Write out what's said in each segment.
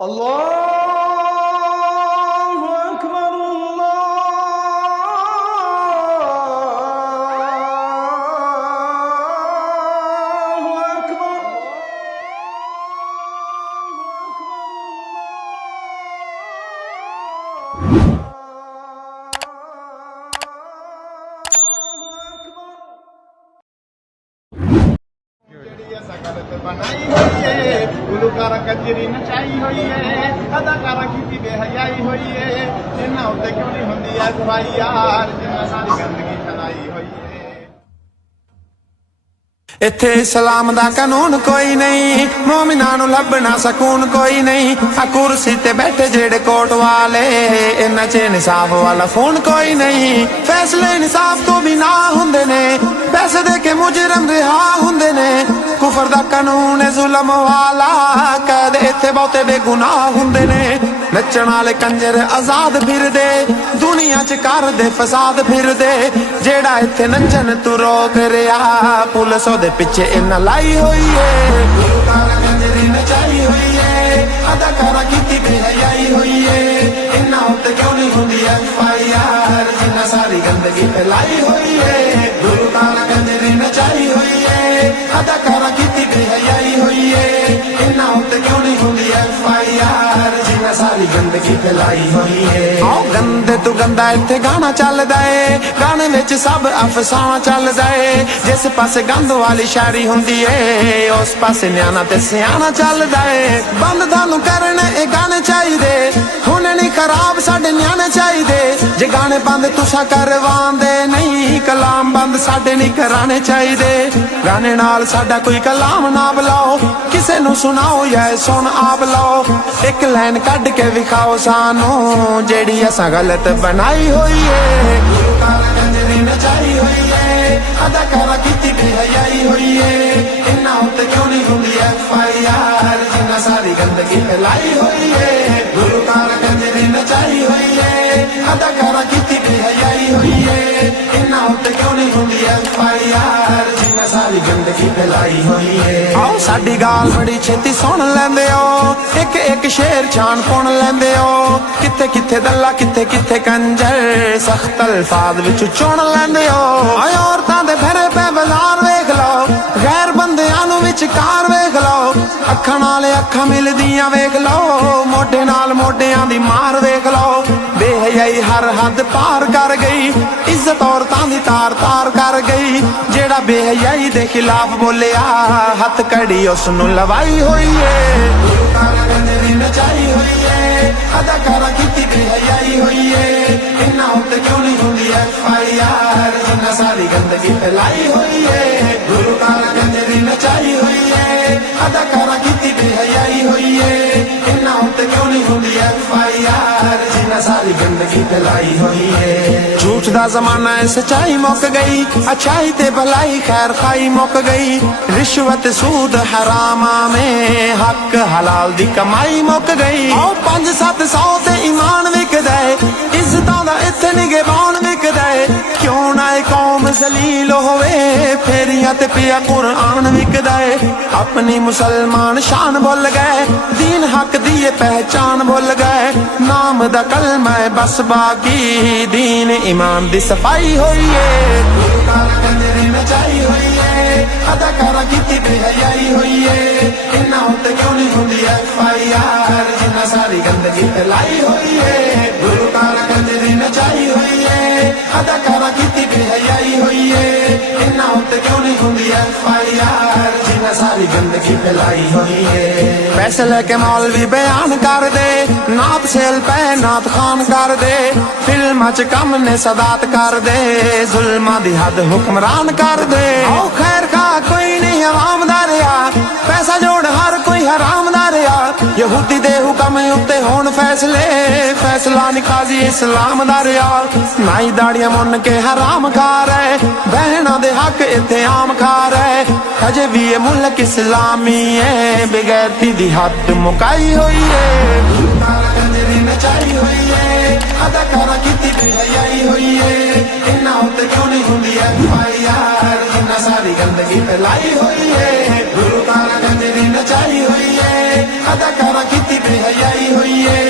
अल्लाहु अकबर अल्लाहु अकबर। बनाई हुई है गुलूकार कजरी नचाई हुई है अदाकारा की बेहयाई हुई है इन्ना उत्ते क्यों नहीं होंदी है भाई यार जिन्ना सारी गंदगी फैलाई हुई है। इत्थे इस्लाम दा कानून कोई नहीं, मोमिनां नूं लभना सकून कोई नहीं। आ कुर्सी ते बैठे जेड़े कोट वाले इन्हां च इंसाफ वाला फोन कोई नहीं। फैसले इंसाफ तो भी ना हुंदे ने, पैसे दे के मुजरम रिहा हुंदे ने। कुफर दा कानून है जुल्म वाला, कैद इत्थे बहुते बेगुनाह हुंदे ने। नचण वाले कंजर आजाद फिरदे, दुनिया च करदे फसाद फिरदे। जेड़ा इत्थे नचन तू रोक रिया, पुलिस ओदे पिछे इन्ना लाई हुई है। गुलूकार कंजरी नचाई हुई है, अदाकारा कीती बेहयाई हुई है। इन्ना उत्ते क्यों नहीं हुंदी FIR जिन्ना सारी गंदगी फैलाई हुई है। गुलूकार कंजरी नचाई हुई है, अदाकारा कीती बेहयाई हुई है। इन्ना उत्ते क्यों नहीं हुंदी FIR जिन्ना सारी गंदगी फैलाई हुई है। आओ गंदे तू गंदा इत्थे गाना चलदा है, गाने विच सब अफसाना चलदा है। जिस पासे गंद वाली शायरी हुंदी है, उस पासे न्याना ते सियाना चलदा है। बंद थानू करने ए गाने चाहिदे, हुण नहीं खराब साडे न्याने चाहिदे। जे गाने बंद तुसा करवांदे नहीं, कलाम बंद साडे नहीं कराने चाहिदे। गाने नाल साडा कोई कलाम ना बुलाओ, किसे नू सुनाओ या सुन आप लाओ। एक लाइन कढ के विखाओ सानू जेड़ी असां गलत बनाई हुई है। गुलूकार कंजरी नचाई हुई है, अदाकारा कीती बेहयाई हुई है। इन्ना उत्ते क्यों नहीं हुंदी FIR जिन्ना सारी गंदगी फैलाई हुई है। गुलूकार कंजरी नचाई हुई है, अदाकारा कीती बेहयाई हुई है। इन्ना उत्ते क्यों नहीं हुंदी FIR जिन्ना सारी गंदगी फैलाई हुई है। आओ साडी गाल बड़ी छेती सुन लैंदे हो, एक एक शेर छान पुन लैंदे हो। किथे किथे दल्ला किथे किथे कंजर, सख्त अल्फाज विच चुन लैंदे हो। आए औरतां दे फेरे पे बाजार वेख लो, गैर बंदियां नूं विचकार वेख लो। अखां नाल अखां मिलदियां वेख लो, मोढे नाल मोढियां दी मार वेख लो। बेहयाई हर हद पार कर गई, इज्जत औरतां दी तार तार कर गई। जेड़ा बेहयाई दे खिलाफ बोलिया, हथ कड़ी उसनूं लवाई हुई है। गुलूकार कंजरी नचाई हुई है, अदाकारा कीती बेहयाई हुई है। इन्ना उत्ते क्यों नहीं हुंदी FIR जिन्ना सारी गंदगी फैलाई हुई है। गुलूकार कंजरी नचाई हुई है, अदाकारा कीती बेहयाई हुई है। इन्ना उत्ते क्यों नहीं हुंदी FIR जिन्ना सारी गंदगी फैलाई हुई है। झूठ दा जमाना है, सच्चाई मुक गई, अच्छाई ते भलाई खैर खाई मुक गई। रिश्वत सूद हरामा में हक हलाल दी कमाई मुक गई। आओ 5-700 ते ईमान विकदा है, इज्जतां दा इत्थे निगहबान विकदा है। क्यों ना ए कौम जलील होवे, फेरियां ते पिया कुरान विकदा है। अपनी मुसलमान शान भुल गए, दीन हक दी पहचान भुल गए। नाम दा कलमा है बस बाकी, दीन ईमान दी सफाई हुई है। गुलूकार कंजरी नचाई हुई है, अदाकारा कीती बेहयाई हुई है। इन्ना उत्ते क्यों नहीं हुंदी FIR जिन्ना सारी गंदगी फैलाई हुई है। गुलूकार कंजरी नचाई हुई है, अदाकारा कीती बेहयाई हुई है। इन्ना उत्ते क्यों नहीं हुंदी FIR जिन्ना सारी गंदगी फैलाई हुई है। पैसे लेके मौलवी बयान कर दे, नात सेल पे नात खान कर दे। फिल्मां च कम ने सदात कर दे, जुल्मां दी हद हुक्मरान कर दे। आओ खैर खा कोई नहीं अवाम दा रिया, पैसा जोड़ हर कोई हराम दा रिया। यहूदी दे हुक्म उत्ते होण फैसले, फैसला नहीं काजी इस्लाम दा रिया। नाई दाड़ियां मुन के हराम खा रहे, बहना दे हक इत्थे आम खा रहे। अजे भी ये मुल्क इस्लामी है, बेगैरती दी हद मुकाई हुई है। गुलूकार कंजरी नचाई हुई है, अदाकारा कीती बेहयाई हुई है। इन्ना उत्ते क्यों नहीं हुंदी FIR जिन्ना सारी गंदगी फैलाई हुई है। गुलूकार कंजरी नचाई हुई है, अदाकारा कीती ਬੇਹਯਾਈ ਹੋਈ ਏ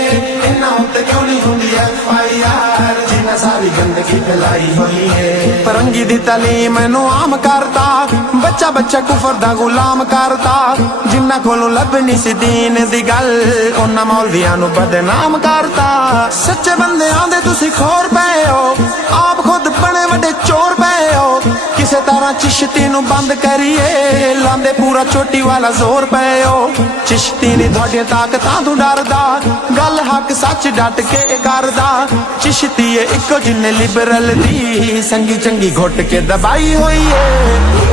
ਇਹਨਾਂ ਉੱਤੇ ਕਿਉਂ ਨਹੀਂ ਹੁੰਦੀ FIR ਜਿਨ੍ਹਾਂ ਸਾਰੀ ਗੰਦਗੀ ਫੈਲਾਈ ਹੋਈ ਏ ਪਰੰਗੀ ਦੀ ਤਾਲੀਮ ਨੂੰ ਆਮ ਕਰਤਾ ਬੱਚਾ ਬੱਚਾ ਕੁਫਰ ਦਾ ਗੁਲਾਮ ਕਰਤਾ ਜਿਨ੍ਹਾਂ ਕੋਲੋਂ ਲੱਭਣੀ ਸੀ ਦੀਨ ਦੀ ਗੱਲ ਉਹਨਾਂ ਮੌਲਵੀਆਂ ਨੂੰ ਬਦਨਾਮ ਕਰਤਾ ਸੱਚੇ ਬੰਦਿਆਂ ਦੇ ਤੁਸੀਂ ਖੋਰ ਪਏ ਹੋ ਆਪ ਖੁਦ ਬਣੇ ਵੱਡੇ ਚੋਰ ਪਏ ਹੋ ਕਿਸੇ ਤਰ੍ਹਾਂ ਚਿਸ਼ਤੀ ਨੂੰ ਬੰਦ ਕਰੀਏ ਲਾਂਦੇ ਪੂਰਾ ਚੋਟੀ ਵਾਲਾ ਜ਼ੋਰ ਪਏ ਹੋ ਚਿਸ਼ਤੀ ਨੇ ਤੁਹਾਡੀਆਂ ਤਾਕਤਾਂ ਤੋਂ ਡਰਦਾ ਗੱਲ ਹੱਕ ਸੱਚ ਡਟ ਕੇ ਇਹ ਕਰਦਾ ਚਿਸ਼ਤੀ ਏ ਇੱਕੋ ਜਿੰਨੇ ਲਿਬਰਲ ਦੀ ਸੰਗੀ ਚੰਗੀ ਘੁੱਟ ਕੇ ਦਬਾਈ ਹੋਈ ਏ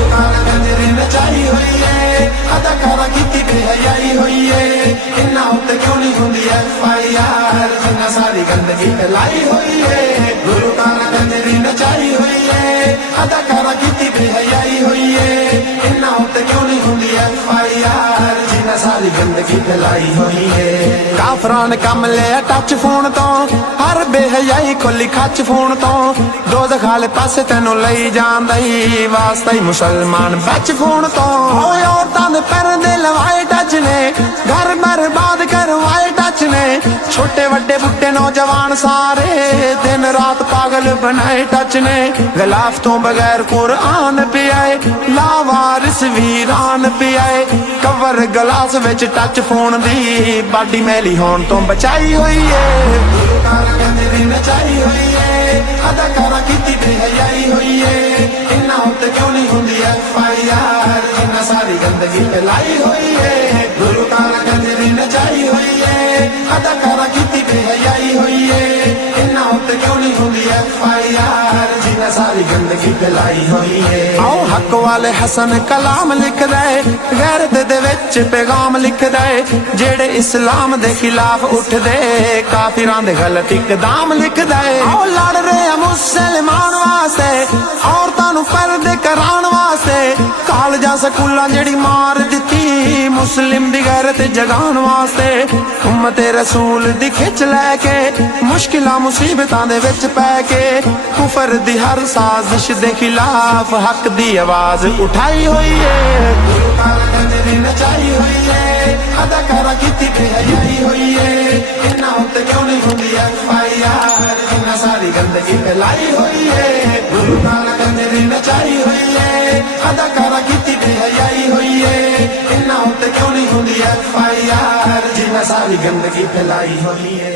ਕੰਜਰੀ ਨਚਾਈ ਹੋਈ ਏ ਅਦਾਕਾਰਾ ਕੀਤੀ ਬੇਹਯਾਈ ਹੋਈ ਏ ਇਹਨਾਂ ਉੱਤੇ ਕਿਉਂ ਨਹੀਂ ਹੁੰਦੀ FIR ਜਿਨ੍ਹਾਂ ਸਾਰੀ ਗੰਦਗੀ ਫੈਲਾਈ ਹੋਈ ਏ ਗੁਰੂ ਕਾਨਾ ਕੰਜਰੀ ਨਚਾਈ ਹੋਈ ਏ ਅਦਾਕਾਰਾ ਕੀਤੀ ਬੇਹਯਾਈ ਹੋਈ ਏ ਇਹਨਾਂ ਉੱਤੇ ਕਿਉਂ ਨਹੀਂ ਹੁੰਦੀ FIR ਜਿਨ੍ਹਾਂ ਸਾਰੀ ਗੰਦਗੀ ਫੈਲਾਈ ਹੋਈ ਏ ਕਾਫਰਾਂ ਨੇ ਕੰਮ ਲਿਆ ਟੱਚ ਫੋਨ ਤੋਂ ਹਰ ਬੇਹਯਾਈ ਖੋਲੀ ਖੱਚ ਫੋਨ ਤੋਂ ਦੋਜ਼ਖ ਵਾਲੇ ਪਾਸੇ ਤੈਨੂੰ ਲਈ ਜਾਂਦਾ ਈ ਵਾਸਤਾ ਹੀ ਮੁਸਲਮਾਨ ਬੱਚ ਫੋਨ ਤੋਂ ਓਏ ਔਰਤਾਂ ਦੇ ਪੈਰਾਂ ਦੇ ਲਵਾਏ ਟੱਚ ਨੇ ਘਰ ਬਰਬਾਦ ਕਰਵਾਏ ਟੱਚ ਨੇ ਛੋਟੇ ਵੱਡੇ ਬੁੱਢੇ ਨੌਜਵਾਨ ਸਾਰੇ ਦਿਨ ਰਾਤ ਪਾਗਲ ਬਣਾਏ ਟੱਚ ਨੇ ਗਲਾਫ ਤੋਂ ਬਗੈਰ ਕੁਰਾਨ ਪਿਆਏ ਲਾਵਾਰਿਸ ਵੀਰਾਨ ਪਿਆਏ ਕਵਰ ਗਲਾਸ ਵਿੱਚ ਟੱਚ ਫੋਨ ਦੀ ਬਾਡੀ ਮੈਲੀ ਹੋਣ ਤੋਂ ਬਚਾਈ ਹੋਈ ਏ ਗੁਰੂ ਕਾਨਾ ਕੰਜਰੀ ਨਚਾਈ ਹੋਈ ਏ ਅਦਾਕਾਰਾ ਕੀਤੀ ਬੇਹਯਾਈ ਹੋਈ ਏ ਇਹਨਾਂ ਉੱਤੇ ਕਿਉਂ ਨਹੀਂ ਹੁੰਦੀ FIR ਜਿਨ੍ਹਾਂ ਸਾਰੀ ਗੰਦਗੀ ਫੈਲਾਈ ਹੋਈ ਏ ਗੁਰੂ ਕਾਨਾ ਕੰਜਰੀ ਨਚਾਈ ਹੋਈ ਏ ਅਦਾਕਾਰਾ ਕੀਤੀ ਬੇਹਯਾਈ ਹੋਈ ਏ ਇਹਨਾਂ ਉੱਤੇ ਕਿਉਂ ਨਹੀਂ ਹੁੰਦੀ FIR ਜਿਨ੍ਹਾਂ ਸਾਰੀ ਗੰਦਗੀ ਫੈਲਾਈ ਹੋਈ ਏ ਆਓ ਹੱਕ ਵਾਲੇ ਹਸਨ ਕਲਾਮ ਲਿਖਦਾ ਏ ਗੈਰਤ ਦੇ ਵਿੱਚ ਪੈਗਾਮ ਲਿਖਦਾ ਏ ਜਿਹੜੇ ਇਸਲਾਮ ਦੇ ਖਿਲਾਫ ਉੱਠਦੇ ਕਾਫਿਰਾਂ ਦੇ ਗਲਤ ਇਕਦਾਮ ਲਿਖਦਾ ਏ ਆਓ ਲੜ ਰਹੇ ਆ ਮੁਸਲਮਾਨ ਵਾਸਤੇ ਔਰਤਾਂ ਨੂੰ ਪਰਦੇ ਕਰਾਉਣ ਵਾਸਤੇ ਕਾਲਜਾਂ ਸਕੂਲਾਂ ਜਿਹੜੀ ਮਾਰ ਦਿੱਤੀ ਮੁਸਲਿਮ ਦੀ ਗੈਰਤ ਜਗਾਉਣ ਵਾਸਤੇ ਉਮਤੇ ਰਸੂਲ ਦੀ ਖਿੱਚ ਲੈ ਕੇ ਮੁਸ਼ਕਿਲਾਂ ਮੁਸੀਬਤਾਂ ਦੇ ਵਿੱਚ ਪੈ ਕੇ ਕੁਫਰ ਦੀ ਹਰ ਸਾਜ਼ਿਸ਼ ਦੇ ਖਿਲਾਫ ਹੱਕ ਦੀ ਆਵਾਜ਼ ਉਠਾਈ ਹੋਈ ਏ ਗੁਰੂ ਕਾਨਾ ਕੰਜਰੀ ਨਚਾਈ ਹੋਈ ਏ ਅਦਾਕਾਰਾ ਕੀਤੀ ਬੇਹਯਾਈ ਹੋਈ ਏ ਇਹਨਾਂ ਉੱਤੇ ਕਿਉਂ ਨਹੀਂ ਹੁੰਦੀ FIR ਜਿਨ੍ਹਾਂ ਸਾਰੀ ਗੰਦਗੀ ਫੈਲਾਈ ਹੋਈ ਏ ਗੁਰੂ ਕਾਨਾ ਕੰਜਰੀ ਨਚਾਈ ਹੋਈ ਏ ਅਦਾਕਾਰਾ ਕੀਤੀ ਬੇਹਯਾਈ ਹੋਈ ਏ ਇਹਨਾਂ ਉੱਤੇ ਕਿਉਂ ਨਹੀਂ ਹੁੰਦੀ FIR ਜਿਨ੍ਹਾਂ ਸਾਰੀ ਗੰਦਗੀ ਫੈਲਾਈ ਹੋਈ ਏ